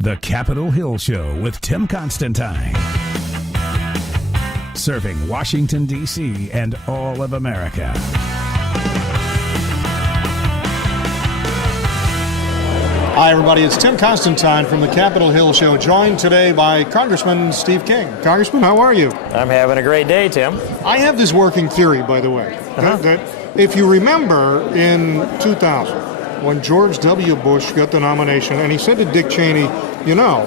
The Capitol Hill Show with Tim Constantine. Serving Washington, D.C. and all of America. Hi, everybody. It's Tim Constantine from the Capitol Hill Show, joined today by Congressman Steve King. Congressman, how are you? I'm having a great day, Tim. I have this working theory, by the way, that if you remember in 2000, when George W. Bush got the nomination, and he said to Dick Cheney, you know,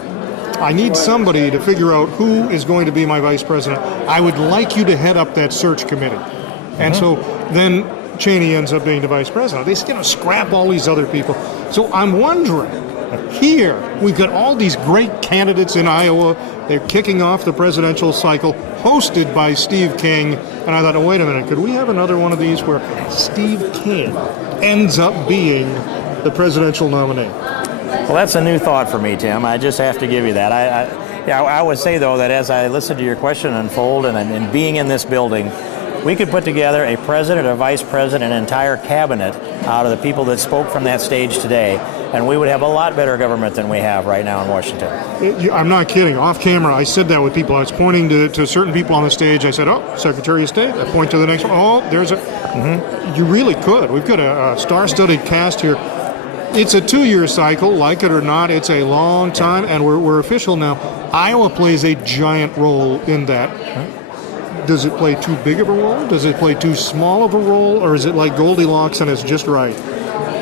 I need somebody to figure out who is going to be my vice president. I would like you to head up that search committee. And so then Cheney ends up being the vice president. They scrap all these other people. So I'm wondering, here we've got all these great candidates in Iowa. They're kicking off the presidential cycle, hosted by Steve King. And I thought, oh, wait a minute, could we have another one of these where Steve King ends up being the presidential nominee? Well, that's a new thought for me, Tim. I just have to give you that. I would say, though, that as I listen to your question unfold and being in this building, we could put together a president, a vice president, an entire cabinet out of the people that spoke from that stage today, and we would have a lot better government than we have right now in Washington. I'm not kidding. Off camera, I said that with people. I was pointing to certain people on the stage. I said, oh, Secretary of State. I point to the next one. Oh, there's a... You really could. We've got a star-studded cast here. It's a 2-year cycle, like it or not. It's a long time, and we're official now. Iowa plays a giant role in that. Does it play too big of a role? Does it play too small of a role? Or is it like Goldilocks and it's just right?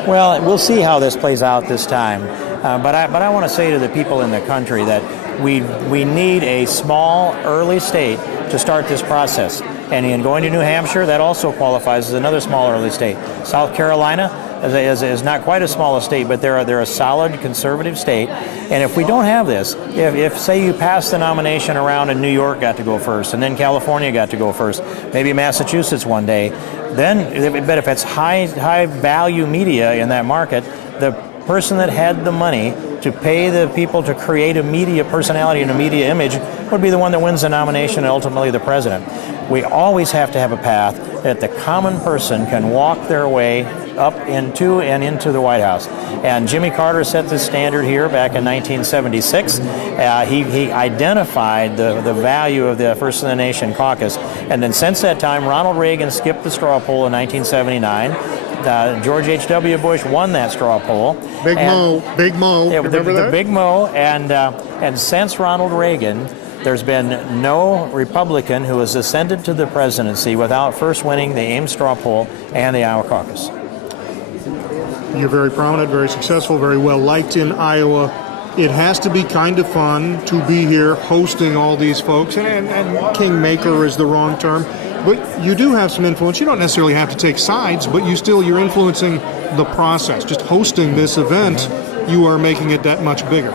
Well, we'll see how this plays out this time. But I want to say to the people in the country that we need a small, early state to start this process. And in going to New Hampshire, that also qualifies as another small, early state. South Carolina is not quite a small a state, but they're a solid conservative state. And if we don't have this, if say you pass the nomination around and New York got to go first, and then California got to go first, maybe Massachusetts one day, but if it's high value media in that market, the person that had the money to pay the people to create a media personality and a media image would be the one that wins the nomination and ultimately the president. We always have to have a path that the common person can walk their way up into the White House. And Jimmy Carter set the standard here back in 1976. He identified the value of the First in the Nation caucus. And then since that time, Ronald Reagan skipped the straw poll in 1979. George H.W. Bush won that straw poll. Big Mo. Yeah, Remember that? The Big Mo. And since Ronald Reagan, there's been no Republican who has ascended to the presidency without first winning the Ames straw poll and the Iowa caucus. You're very prominent, very successful, very well liked in Iowa. It has to be kind of fun to be here hosting all these folks. And kingmaker is the wrong term. But you do have some influence. You don't necessarily have to take sides, but you're influencing the process. Just hosting this event, you are making it that much bigger.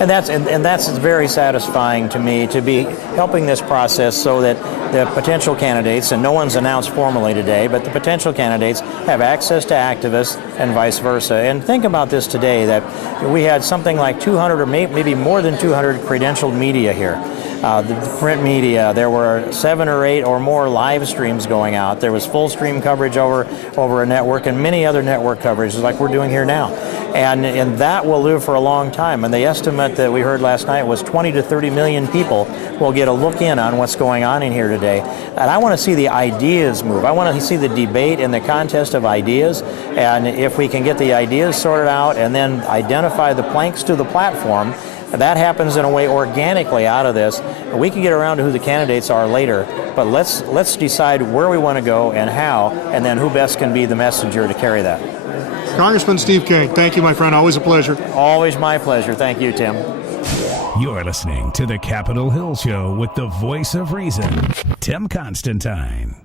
And that's very satisfying to me to be helping this process so that the potential candidates, and no one's announced formally today, but the potential candidates have access to activists and vice versa. And think about this today, that we had something like 200 or maybe more than 200 credentialed media here. The print media, there were 7 or 8 or more live streams going out. There was full stream coverage over a network and many other network coverages like we're doing here now. And that will live for a long time. And the estimate that we heard last night was 20 to 30 million people will get a look in on what's going on in here today. And I want to see the ideas move. I want to see the debate and the contest of ideas. And if we can get the ideas sorted out and then identify the planks to the platform, that happens in a way organically out of this. We can get around to who the candidates are later, but let's decide where we want to go and how, and then who best can be the messenger to carry that. Congressman Steve King, thank you, my friend. Always a pleasure. Always my pleasure. Thank you, Tim. You're listening to the Capitol Hill Show with the voice of reason, Tim Constantine.